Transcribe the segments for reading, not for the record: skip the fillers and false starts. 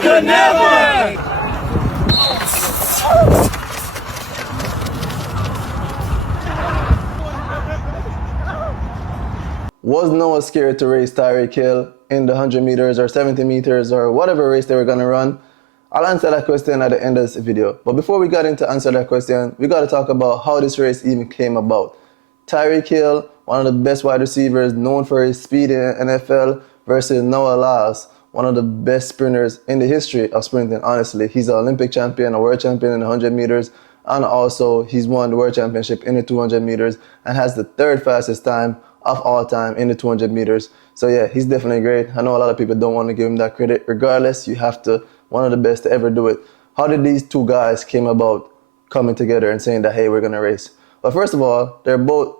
could never! Was Noah scared to race Tyreek Hill in the 100 meters or 70 meters or whatever race they were going to run? I'll answer that question at the end of this video. But before we got into answer that question, we got to talk about how this race even came about. Tyreek Hill, one of the best wide receivers known for his speed in the NFL, versus Noah Lyles, one of the best sprinters in the history of sprinting, honestly. He's an Olympic champion, a world champion in the 100 meters, and also he's won the world championship in the 200 meters and has the third fastest time of all time in the 200 meters. So yeah, he's definitely great. I know a lot of people don't want to give him that credit. Regardless, you have to, one of the best to ever do it. How did these two guys came about coming together and saying that, hey, we're going to race? Well, first of all, they're both,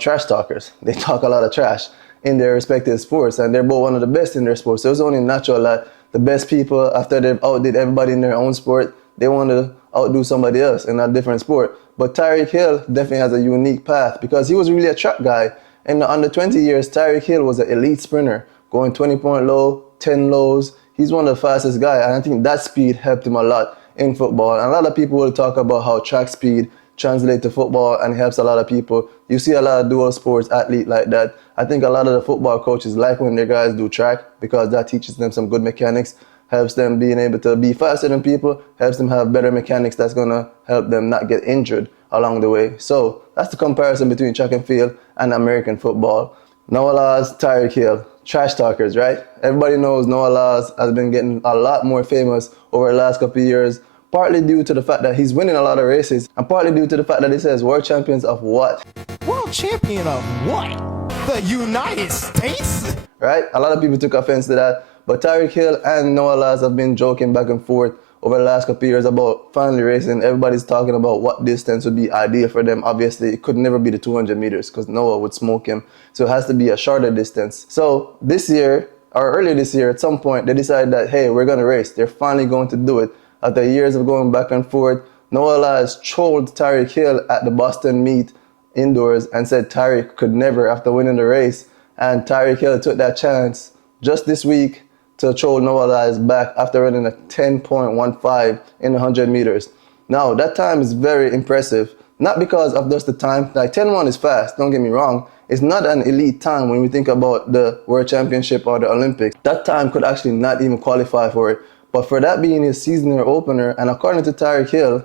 trash talkers. They talk a lot of trash in their respective sports, and they're both one of the best in their sports. So it's only natural that the best people, after they've outdid everybody in their own sport, they want to outdo somebody else in a different sport. But Tyreek Hill definitely has a unique path because he was really a track guy. In the under 20 years, Tyreek Hill was an elite sprinter, going 20-point low, 10 lows. He's one of the fastest guys, and I think that speed helped him a lot in football. And a lot of people will talk about how track speed translates to football and helps a lot of people. You see a lot of dual sports athletes like that. I think a lot of the football coaches like when their guys do track because that teaches them some good mechanics, helps them being able to be faster than people, helps them have better mechanics that's going to help them not get injured along the way. So that's the comparison between track and field and American football. Noah Lyles, Tyreek Hill, trash talkers, right? Everybody knows Noah Lyles has been getting a lot more famous over the last couple of years, partly due to the fact that he's winning a lot of races, and partly due to the fact that he says world champions of what? World champion of what? The United States? Right? A lot of people took offense to that, but Tyreek Hill and Noah Lyles have been joking back and forth over the last couple of years about finally racing. Everybody's talking about what distance would be ideal for them. Obviously, it could never be the 200 meters because Noah would smoke him. So it has to be a shorter distance. So this year, or earlier this year, at some point, they decided that, hey, we're going to race. They're finally going to do it. After years of going back and forth, Noah Lyles trolled Tyreek Hill at the Boston meet indoors and said Tyreek could never after winning the race. And Tyreek Hill took that chance just this week to troll Noah Lyles back after running a 10.15 in the 100 meters. Now, that time is very impressive, not because of just the time. Like 10.1 is fast, don't get me wrong. It's not an elite time when we think about the World Championship or the Olympics. That time could actually not even qualify for it. But for that being his season opener, and according to Tyreek Hill,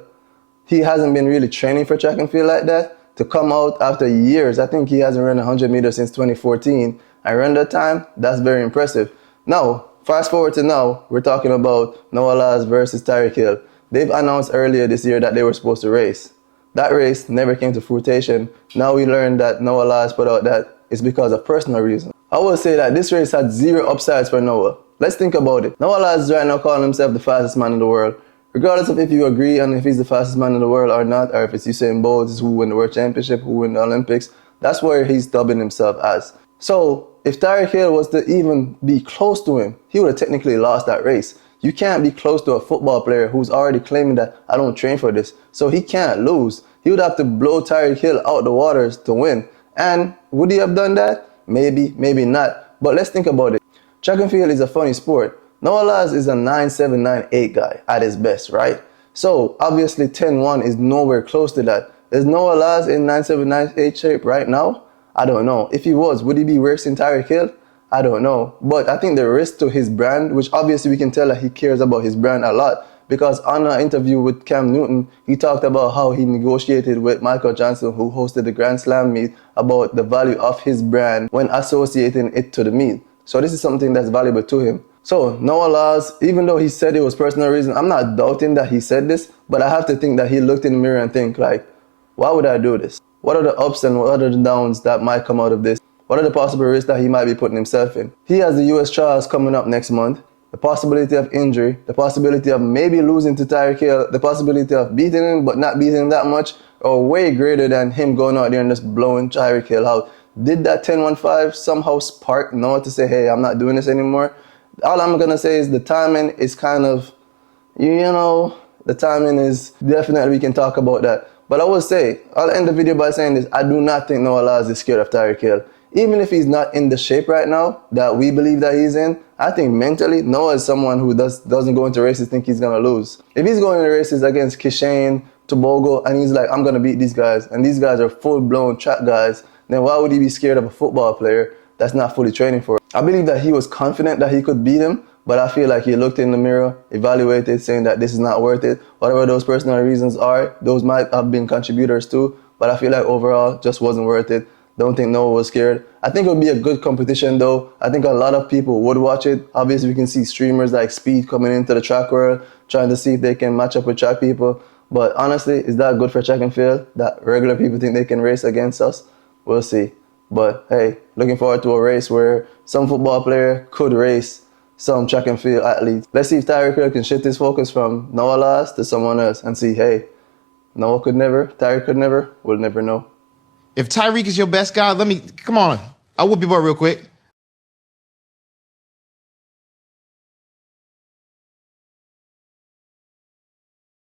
he hasn't been really training for track and field like that. To come out after years, I think he hasn't run 100 meters since 2014, and run that time, that's very impressive. Now, fast forward to now, we're talking about Noah Lyles versus Tyreek Hill. They've announced earlier this year that they were supposed to race. That race never came to fruition. Now we learned that Noah Lyles put out that it's because of personal reasons. I will say that this race had zero upsides for Noah. Let's think about it. Noah Lyles is right now calling himself the fastest man in the world. Regardless of if you agree on if he's the fastest man in the world or not, or if it's Usain Bolt who win the World Championship, who win the Olympics, that's where he's dubbing himself as. So if Tyreek Hill was to even be close to him, he would have technically lost that race. You can't be close to a football player who's already claiming that I don't train for this. So he can't lose. He would have to blow Tyreek Hill out the waters to win. And would he have done that? Maybe, maybe not. But let's think about it. Track and field is a funny sport. Noah Lyles is a 9'7", 9'8" guy at his best, right? So obviously 10'1" is nowhere close to that. Is Noah Lyles in 9'7", 9'8" shape right now? I don't know. If he was, would he be racing Tyreek Hill? I don't know. But I think the risk to his brand, which obviously we can tell that he cares about his brand a lot, because on an interview with Cam Newton, he talked about how he negotiated with Michael Johnson, who hosted the Grand Slam meet, about the value of his brand when associating it to the meet. So this is something that's valuable to him. So Noah Lyles, even though he said it was personal reason, I'm not doubting that he said this, but I have to think that he looked in the mirror and think like, why would I do this? What are the ups and what are the downs that might come out of this? What are the possible risks that he might be putting himself in? He has the US trials coming up next month, the possibility of injury, the possibility of maybe losing to Tyreek Hill, the possibility of beating him but not beating him that much, or way greater than him going out there and just blowing Tyreek Hill out. Did that 10.15 somehow spark Noah to say, hey, I'm not doing this anymore? All I'm going to say is the timing is kind of, the timing is definitely, we can talk about that. But I will say, I'll end the video by saying this, I do not think Noah Lyles is scared of Tyreek Hill. even if he's not in the shape right now that we believe that he's in, I think mentally, Noah is someone who doesn't go into races think he's going to lose. If he's going into races against Kishane, Tobago, and he's like, I'm going to beat these guys, and these guys are full-blown track guys, then why would he be scared of a football player that's not fully training for it? I believe that he was confident that he could beat him, but I feel like he looked in the mirror, evaluated, saying that this is not worth it. Whatever those personal reasons are, those might have been contributors too, but I feel like overall, just wasn't worth it. Don't think Noah was scared. I think it would be a good competition though. I think a lot of people would watch it. Obviously, we can see streamers like Speed coming into the track world, trying to see if they can match up with track people. But honestly, is that good for track and field? That regular people think they can race against us? We'll see. But hey, looking forward to a race where some football player could race some track and field athletes. Let's see if Tyreek can shift his focus from Noah Lass to someone else and see, hey, Noah could never, Tyreek could never, we'll never know. If Tyreek is your best guy, come on. I'll whoop your butt real quick.